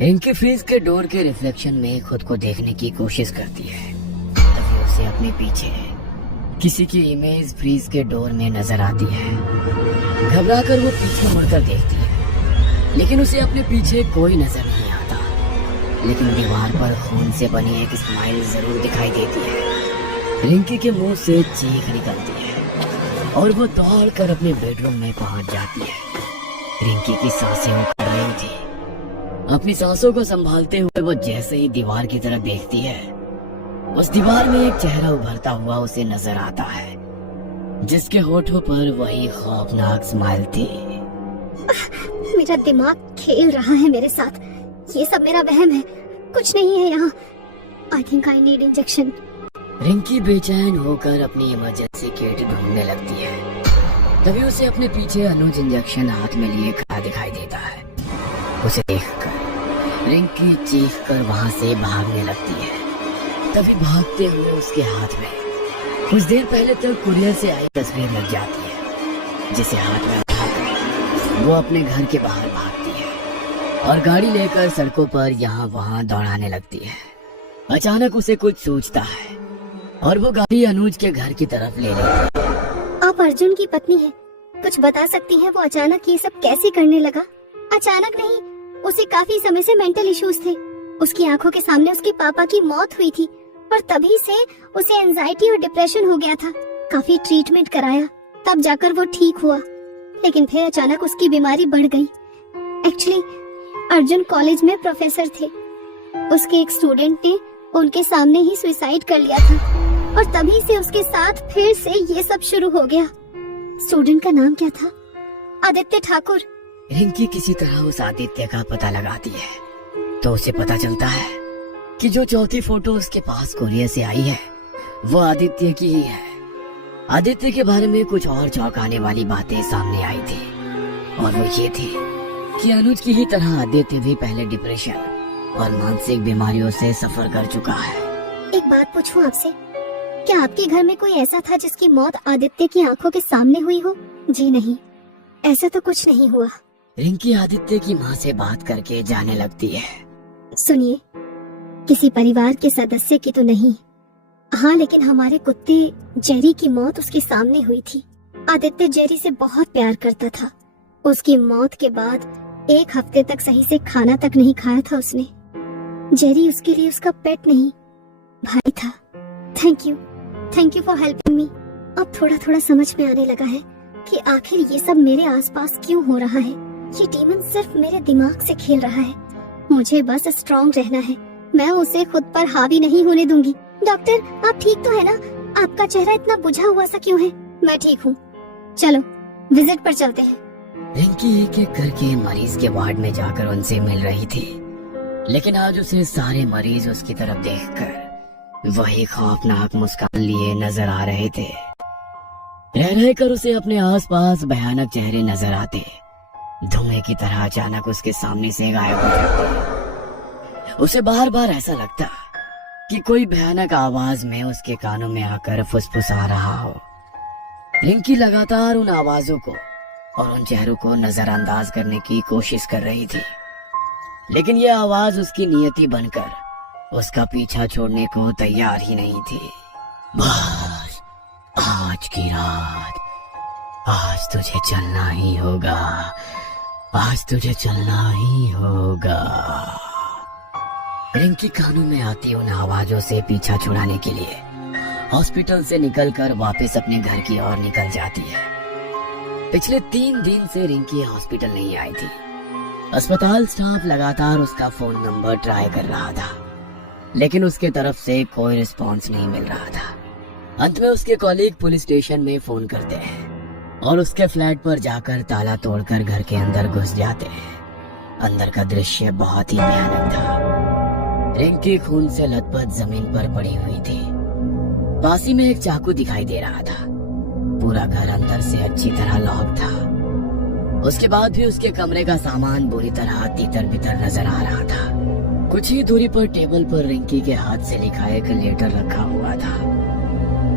Rinki freeze के door के reflection में खुद को देखने की कोशिश करती है। तभी उसे अपने पीछे किसी की इमेज फ्रीज के डोर में नजर आती है। घबराकर वो पीछे मुड़कर देखती है, लेकिन उसे अपने पीछे कोई नजर नहीं आता। लेकिन दीवार पर खून से बनी एक स्माइल जरूर दिखाई देती है। रिंकी के मुंह से चीख निकलती है और वो दौड़कर अपने बेडरूम में पहुंच जाती है। रिंकी की सांसें उखड़ रही थी। अपनी सांसों को संभालते हुए वो जैसे ही दीवार की तरफ देखती है, उस दीवार में एक चेहरा उभरता हुआ उसे नजर आता है, जिसके होठों पर वही खौफनाक स्माइल थी। मेरा दिमाग खेल रहा है मेरे साथ। ये सब मेरा वहम है, कुछ नहीं है यहाँ। I think I need injection. Rinki बेचैन होकर अपनी इमरजेंसी किट ढूंढने लगती है। तभी उसे अपने पीछे अनुज इंजेक्शन हाथ में लिए खड़ा दिखाई देता है। उसे देखकर रिंकी चीखकर वहां से भागने लगती है। तभी भागते हुए उसके हाथ में कुछ देर पहले तक कुरियर से आई तस्वीर लग जाती है, जिसे हाथ में उठाकर वो अपने घर के बाहर भागती है और गाड़ी लेकर सड़कों पर यहाँ वहाँ दौड़ाने लगती है। अचानक उसे कुछ सूझता है और वो गाड़ी अनुज के घर की तरफ ले लेती है। आप अर्जुन की पत्नी हैं, कुछ बता सकती हैं वो अचानक ये सब कैसे करने लगा? अचानक नहीं, उसे काफी समय से मेंटल इश्यूज थे। उसकी आंखों के सामने उसके पापा की मौत हुई थी और तभी से उसे एंजाइटी और डिप्रेशन हो गया था। काफी ट्रीटमेंट कराया, तब जाकर वो ठीक हुआ, लेकिन फिर अचानक उसकी बीमारी बढ़ गई। एक्चुअली अर्जुन कॉलेज में प्रोफेसर थे। उसके एक स्टूडेंट ने उनके सामने ही सुसाइड कर लिया था और तभी से उसके साथ फिर से ये सब शुरू हो गया। स्टूडेंट का नाम क्या था? आदित्य ठाकुर। रिंकी किसी तरह उस आदित्य का पता लगाती है तो उसे पता चलता है कि जो चौथी फोटो उसके पास कोरियर से आई है वो आदित्य की ही है। आदित्य के बारे में कुछ और चौंकाने वाली बातें सामने आई थी और वो ये थी कि अनुज की ही तरह आदित्य भी पहले डिप्रेशन और मानसिक बीमारियों से सफर कर चुका है। एक बात पूछूं आपसे, क्या आपके घर में कोई ऐसा था जिसकी मौत आदित्य की आंखों के सामने हुई हो? जी नहीं, ऐसा तो कुछ नहीं हुआ। रिंकी आदित्य की माँ से बात करके जाने लगती है। सुनिए, किसी परिवार के सदस्य की तो नहीं, हाँ लेकिन हमारे कुत्ते जेरी की मौत उसके सामने हुई थी। आदित्य जेरी से बहुत प्यार करता था। उसकी मौत के बाद एक हफ्ते तक सही से खाना तक नहीं खाया था उसने। जेरी उसके लिए उसका पेट नहीं, भाई था। Thank you for helping me. अब थोड़ा थोड़ा समझ में आने लगा है कि आखिर ये सब मेरे आसपास क्यों हो रहा है। ये डीमन सिर्फ मेरे दिमाग से खेल रहा है। मुझे बस स्ट्रॉन्ग रहना है, मैं उसे खुद पर हावी नहीं होने दूंगी। डॉक्टर, आप ठीक तो है ना? आपका चेहरा इतना बुझा हुआ सा क्यों है? मैं ठीक हूँ, चलो विजिट पर चलते हैं। रिंकी एक एक करके मरीज के वार्ड में जाकर उनसे मिल रही थी, लेकिन आज उसे सारे मरीज उसकी तरफ देखकर वही खौफनाक मुस्कान लिए नजर आ रहे थे। रह कर उसे अपने आसपास भयानक चेहरे नजर आते, धुएं की तरह अचानक उसके सामने से गायब हो जाते। उसे बार बार ऐसा लगता कि कोई भयानक आवाज में उसके कानों में आकर फुसफुसा रहा हो। रिंकी लगातार उन आवाजों को और उन चेहरों को नजरअंदाज करने की कोशिश कर रही थी, लेकिन यह आवाज उसकी नियति बनकर उसका पीछा छोड़ने को तैयार ही नहीं थी। बस आज की रात, आज तुझे चलना ही होगा, आज तुझे चलना ही होगा। रिंकी कानों में आती उन आवाजों से पीछा छुड़ाने के लिए हॉस्पिटल से निकलकर वापस अपने घर की ओर निकल जाती है। पिछले 3 दिन से रिंकी हॉस्पिटल नहीं आई थी। अस्पताल स्टाफ लगातार उसका फोन नंबर ट्राई कर रहा था, लेकिन उसके तरफ से कोई रिस्पॉन्स नहीं मिल रहा था। अंत में उसके कॉलीग पुलिस स्टेशन में फोन करते हैं और उसके फ्लैट पर जाकर ताला तोड़कर घर के अंदर घुस जाते हैं। अंदर का दृश्य बहुत ही भयानक था। रिंकी खून से लथपथ जमीन पर पड़ी हुई थी। पास ही में एक चाकू दिखाई दे रहा था। पूरा घर अंदर से अच्छी तरह लॉक था। उसके बाद भी उसके कमरे का सामान बुरी तरह तितर बितर नजर आ रहा था। कुछ ही दूरी पर टेबल पर रिंकी के हाथ से लिखा एक लेटर रखा हुआ था।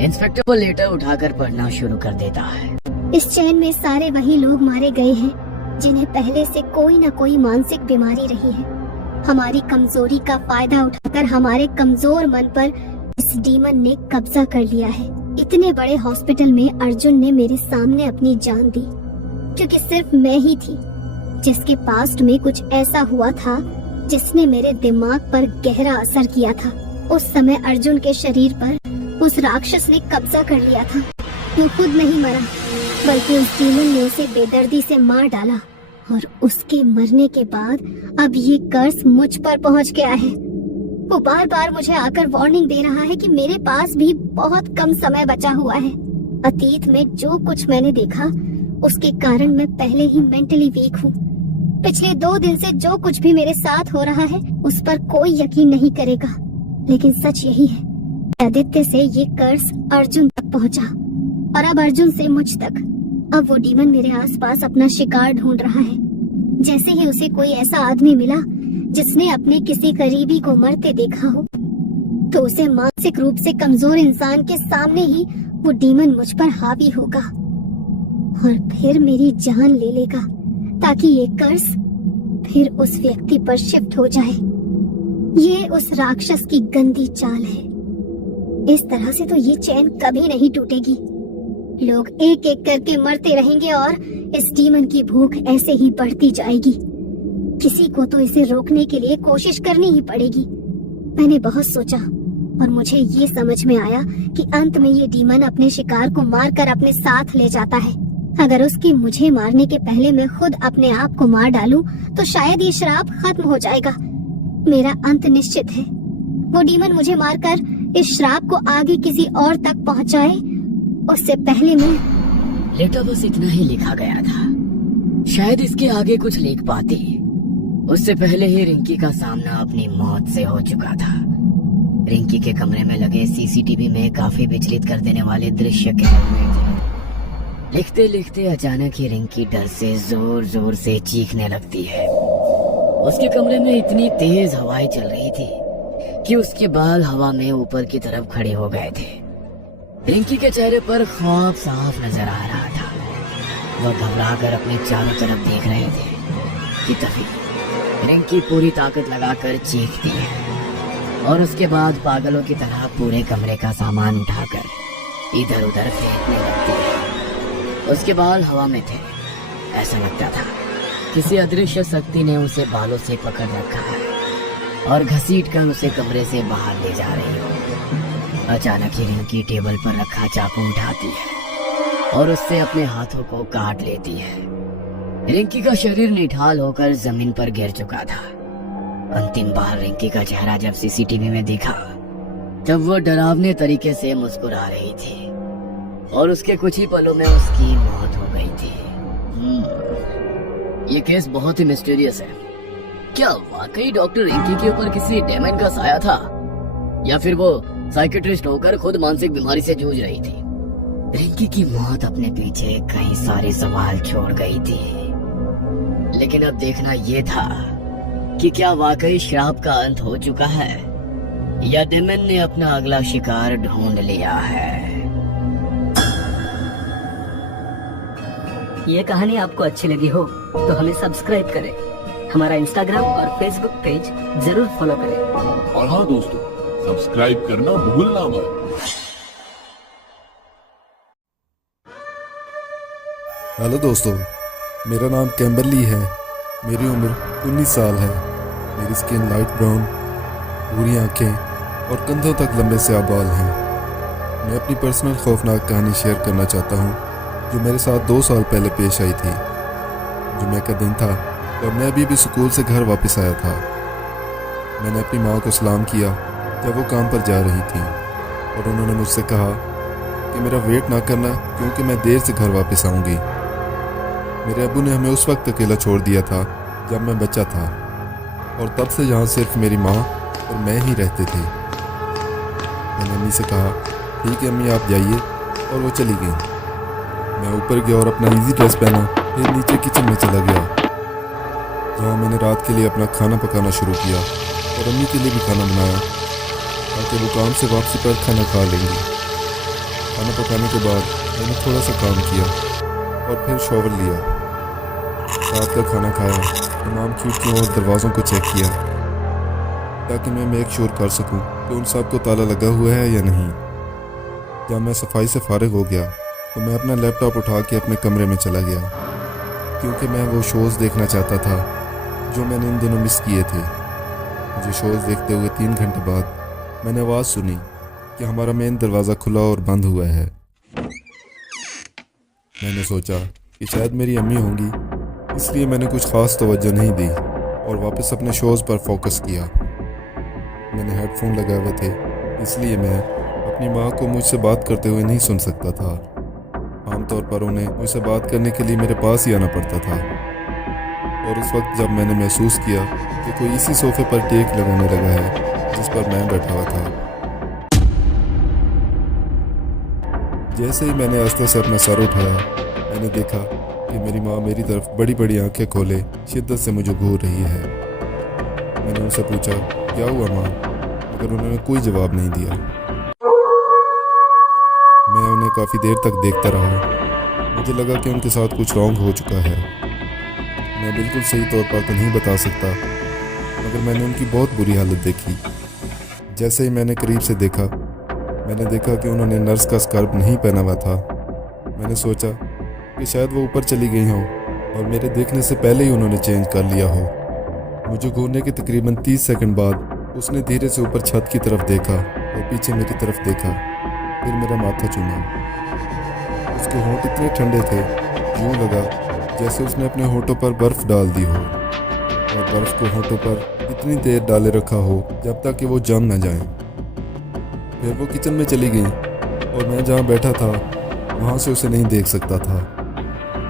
इंस्पेक्टर वो लेटर उठाकर पढ़ना शुरू कर देता है। इस चैन में सारे वही लोग मारे गए हैं जिन्हें पहले से कोई न कोई मानसिक बीमारी रही है। हमारी कमजोरी का फायदा उठाकर हमारे कमजोर मन पर इस डीमन ने कब्जा कर लिया है। इतने बड़े हॉस्पिटल में अर्जुन ने मेरे सामने अपनी जान दी, क्योंकि सिर्फ मैं ही थी जिसके पास्ट में कुछ ऐसा हुआ था जिसने मेरे दिमाग पर गहरा असर किया था। उस समय अर्जुन के शरीर पर उस राक्षस ने कब्जा कर लिया था। वो खुद नहीं मरा, बल्कि उस डीमन ने उसे बेदर्दी से मार डाला, और उसके मरने के बाद अब ये कर्ज मुझ पर पहुंच गया है। वो बार बार मुझे आकर वार्निंग दे रहा है कि मेरे पास भी बहुत कम समय बचा हुआ है। अतीत में जो कुछ मैंने देखा उसके कारण मैं पहले ही मेंटली वीक हूँ। पिछले 2 दिन से जो कुछ भी मेरे साथ हो रहा है उस पर कोई यकीन नहीं करेगा, लेकिन सच यही है, आदित्य से ये कर्ज अर्जुन तक पहुँचा, और अब अर्जुन से मुझ तक। अब वो डीमन मेरे आसपास अपना शिकार ढूंढ रहा है। जैसे ही उसे कोई ऐसा आदमी मिला जिसने अपने किसी करीबी को मरते देखा हो, तो उसे मानसिक रूप से कमजोर इंसान के सामने ही वो डीमन मुझ पर हावी होगा और फिर मेरी जान ले लेगा, ताकि ये कर्ज फिर उस व्यक्ति पर शिफ्ट हो जाए। ये उस राक्षस की गंदी चाल है। इस तरह से तो ये चैन कभी नहीं टूटेगी। लोग एक एक करके मरते रहेंगे और इस डीमन की भूख ऐसे ही बढ़ती जाएगी। किसी को तो इसे रोकने के लिए कोशिश करनी ही पड़ेगी। मैंने बहुत सोचा और मुझे ये समझ में आया कि अंत में ये डीमन अपने शिकार को मारकर अपने साथ ले जाता है। अगर उसके मुझे मारने के पहले मैं खुद अपने आप को मार डालूं, तो शायद ये श्राप खत्म हो जाएगा। मेरा अंत निश्चित है। वो डीमन मुझे मारकर इस श्राप को आगे किसी और तक पहुंचाए, उससे पहले मैं लेटर बस इतना ही लिखा गया था। शायद इसके आगे कुछ लिख पाती। उससे पहले ही रिंकी का सामना अपनी मौत से हो चुका था। रिंकी के कमरे में लगे सीसीटीवी में काफी विचलित कर देने वाले दृश्य कैद हुए थे। लिखते लिखते अचानक ही रिंकी डर से जोर जोर से चीखने लगती है। उसके कमरे में इतनी तेज हवाएं चल रही थी कि उसके बाल हवा में ऊपर की तरफ खड़े हो गए थे। रिंकी के चेहरे पर खौफ साफ नजर आ रहा था। वह घबरा कर अपने चारों तरफ देख रहे थे कि तभी रिंकी पूरी ताकत लगाकर चीखती है और उसके बाद पागलों की तरह पूरे कमरे का सामान उठाकर इधर उधर फेंकने लगती है। उसके बाल हवा में थे। ऐसा लगता था किसी अदृश्य शक्ति ने उसे बालों से पकड़ रखा है और घसीटकर उसे कमरे से बाहर ले जा रही हो। अचानक ही रिंकी टेबल पर रखा चाकू उठाती है और उससे अपने हाथों को काट लेती है। रिंकी का शरीर निढाल होकर जमीन पर गिर चुका था। अंतिम बार रिंकी का चेहरा जब सीसीटीवी में देखा, तब वो डरावने तरीके से मुस्कुरा रही थी और उसके कुछ ही पलों में उसकी मौत हो गई थी। ये केस बहुत ही मिस्टीरियस है। क्या वाकई डॉक्टर रिंकी के ऊपर किसी डेमन का साया था, या फिर वो साइकेट्रिस्ट होकर खुद मानसिक बीमारी से जूझ रही थी? रिंकी की मौत अपने पीछे कई सारे सवाल छोड़ गई थी, लेकिन अब देखना ये था कि क्या वाकई श्राप का अंत हो चुका है या डेमन ने अपना अगला शिकार ढूंढ लिया है। ये कहानी आपको अच्छी लगी हो तो हमें सब्सक्राइब करें, हमारा इंस्टाग्राम और फेसबुक पेज जरूर फॉलो करें। और हाँ दोस्तों, सब्सक्राइब करना भूलना मत। हेलो दोस्तों, मेरा नाम कैम्बरली है। मेरी उम्र 19 साल है। मेरी स्किन लाइट ब्राउन, भूरी आंखें और कंधों तक लंबे स्याह बाल हैं। मैं अपनी पर्सनल खौफनाक कहानी शेयर करना चाहता हूँ, जो मेरे साथ 2 साल पहले पेश आई थी। जुमे का दिन था और मैं अभी भी स्कूल से घर वापस आया था। मैंने अपनी माँ को सलाम किया जब वो काम पर जा रही थी, और उन्होंने मुझसे कहा कि मेरा वेट ना करना, क्योंकि मैं देर से घर वापस आऊँगी। मेरे अब्बू ने हमें उस वक्त अकेला छोड़ दिया था जब मैं बच्चा था, और तब से यहाँ सिर्फ मेरी माँ और मैं ही रहते थे। मैंने अम्मी से कहा, ठीक है अम्मी आप जाइए, और वो चली गई। मैं ऊपर गया और अपना इजी ड्रेस पहना, फिर नीचे किचन में चला गया, जहाँ मैंने रात के लिए अपना खाना पकाना शुरू किया और अम्मी के लिए भी खाना बनाया, ताकि वो काम से वापसी पर खाना खा लेंगी। खाना पकाने के बाद मैंने थोड़ा सा काम किया और फिर शॉवर लिया। रात का खाना खाया, तमाम खिड़कियों और दरवाज़ों को चेक किया, ताकि मैं मेक श्योर कर सकूं कि उन सब को ताला लगा हुआ है या नहीं। जब मैं सफाई से फारिग हो गया तो मैं अपना लैपटॉप उठा के अपने कमरे में चला गया, क्योंकि मैं वो शोज़ देखना चाहता था जो मैंने इन दिनों मिस किए थे। मुझे शोज़ देखते हुए 3 घंटे बाद मैंने आवाज़ सुनी कि हमारा मेन दरवाज़ा खुला और बंद हुआ है। मैंने सोचा कि शायद मेरी अम्मी होंगी, इसलिए मैंने कुछ ख़ास तवज्जो नहीं दी और वापस अपने शोज़ पर फोकस किया। मैंने हेडफोन लगाए हुए थे, इसलिए मैं अपनी माँ को मुझसे बात करते हुए नहीं सुन सकता था। आमतौर पर उन्हें मुझसे बात करने के लिए मेरे पास ही आना पड़ता था। और उस वक्त जब मैंने महसूस किया कि कोई इसी सोफे पर टेक लगाने लगा है जिस पर मैं बैठा हुआ था। जैसे ही मैंने आस्ते से अपना सर उठाया, मैंने देखा कि मेरी माँ मेरी तरफ बड़ी बड़ी आंखें खोले शिद्दत से मुझे घूर रही है। मैंने उनसे पूछा, क्या हुआ माँ? मगर उन्होंने कोई जवाब नहीं दिया। मैं उन्हें काफ़ी देर तक देखता रहा। मुझे लगा कि उनके साथ कुछ रॉन्ग हो चुका है। मैं बिल्कुल सही तौर पर तो नहीं बता सकता, मगर मैंने उनकी बहुत बुरी हालत देखी। जैसे ही मैंने करीब से देखा, मैंने देखा कि उन्होंने नर्स का स्कार्फ नहीं पहना हुआ था। मैंने सोचा कि शायद वो ऊपर चली गई हो और मेरे देखने से पहले ही उन्होंने चेंज कर लिया हो। मुझे घूरने के तकरीबन 30 सेकंड बाद उसने धीरे से ऊपर छत की तरफ देखा और पीछे मेरी तरफ देखा, फिर मेरा माथा चूमा। उसके होंठ इतने ठंडे थे, यूं लगा जैसे उसने अपने होठों पर बर्फ़ डाल दी हो, और बर्फ़ को होठों पर इतनी देर डाले रखा हो जब तक कि वो जम न जाए। फिर वो किचन में चली गई और मैं जहाँ बैठा था वहाँ से उसे नहीं देख सकता था।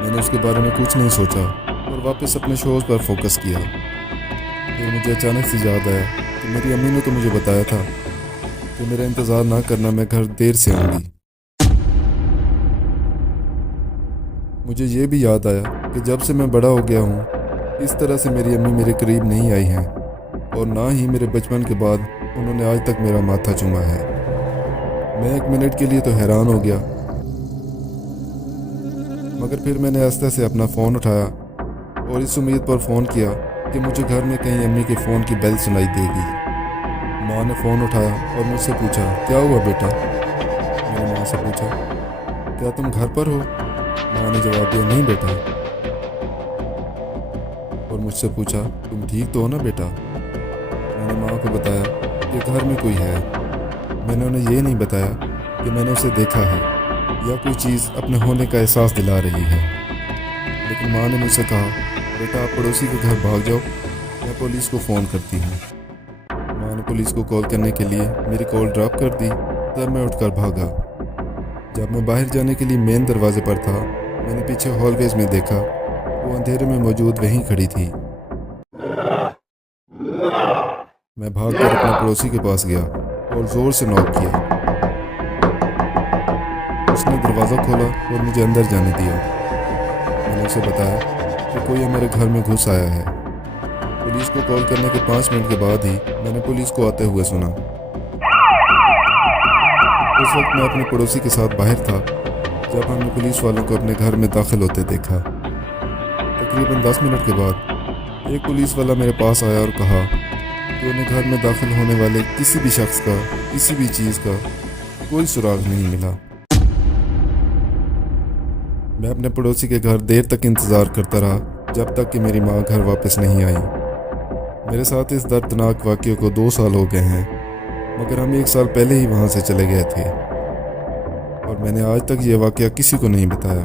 मैंने उसके बारे में कुछ नहीं सोचा और वापस अपने शोज़ पर फोकस किया। फिर मुझे अचानक से याद आया कि मेरी अम्मी ने तो मुझे बताया था कि मेरा इंतज़ार ना करना, मैं घर देर से आऊँगी। मुझे ये भी याद आया कि जब से मैं बड़ा हो गया हूँ, इस तरह से मेरी अम्मी मेरे करीब नहीं आई हैं और ना ही मेरे बचपन के बाद उन्होंने आज तक मेरा माथा चूमा है। मैं 1 मिनट के लिए तो हैरान हो गया, मगर फिर मैंने आस्ते से अपना फ़ोन उठाया और इस उम्मीद पर फ़ोन किया कि मुझे घर में कहीं अम्मी के फ़ोन की बेल सुनाई देगी। माँ ने फ़ोन उठाया और मुझसे पूछा, क्या हुआ बेटा? मैंने माँ से पूछा, क्या तुम घर पर हो? माँ ने जवाब दिया, नहीं बेटा। और मुझसे पूछा, तुम ठीक तो हो ना बेटा? मैंने माँ को बताया कि घर में कोई है। मैंने उन्हें ये नहीं बताया कि मैंने उसे देखा है या कोई चीज़ अपने होने का एहसास दिला रही है। लेकिन माँ ने मुझसे कहा, बेटा आप पड़ोसी के घर भाग जाओ, मैं पुलिस को फ़ोन करती हूँ। माँ ने पुलिस को कॉल करने के लिए मेरी कॉल ड्रॉप कर दी, तब मैं उठकर भागा। जब मैं बाहर जाने के लिए मेन दरवाजे पर था, मैंने पीछे हॉलवेज में देखा, वो अंधेरे में मौजूद वहीं खड़ी थी। मैं भागकर अपने पड़ोसी के पास गया और ज़ोर से नॉक किया। उसने दरवाज़ा खोला और मुझे अंदर जाने दिया। मैंने उसे बताया कि कोई हमारे घर में घुस आया है। पुलिस को कॉल करने के 5 मिनट के बाद ही मैंने पुलिस को आते हुए सुना। उस वक्त मैं अपने पड़ोसी के साथ बाहर था जब हमने पुलिस वालों को अपने घर में दाखिल होते देखा। तकरीबन 10 मिनट के बाद एक पुलिस वाला मेरे पास आया और कहा कि उन्हें घर में दाखिल होने वाले किसी भी शख्स का, किसी भी चीज़ का कोई सुराग नहीं मिला। मैं अपने पड़ोसी के घर देर तक इंतज़ार करता रहा जब तक कि मेरी माँ घर वापस नहीं आई। मेरे साथ इस दर्दनाक वाक़ये को 2 साल हो गए हैं, मगर हम 1 साल पहले ही वहाँ से चले गए थे और मैंने आज तक ये वाक़या किसी को नहीं बताया,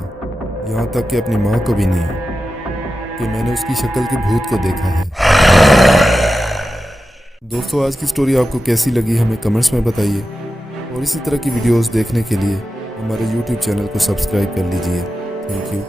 यहाँ तक कि अपनी माँ को भी नहीं, कि मैंने उसकी शक्ल के भूत को देखा है। दोस्तों, आज की स्टोरी आपको कैसी लगी हमें कमेंट्स में बताइए और इसी तरह की वीडियोस देखने के लिए हमारे YouTube चैनल को सब्सक्राइब कर लीजिए। Thank you.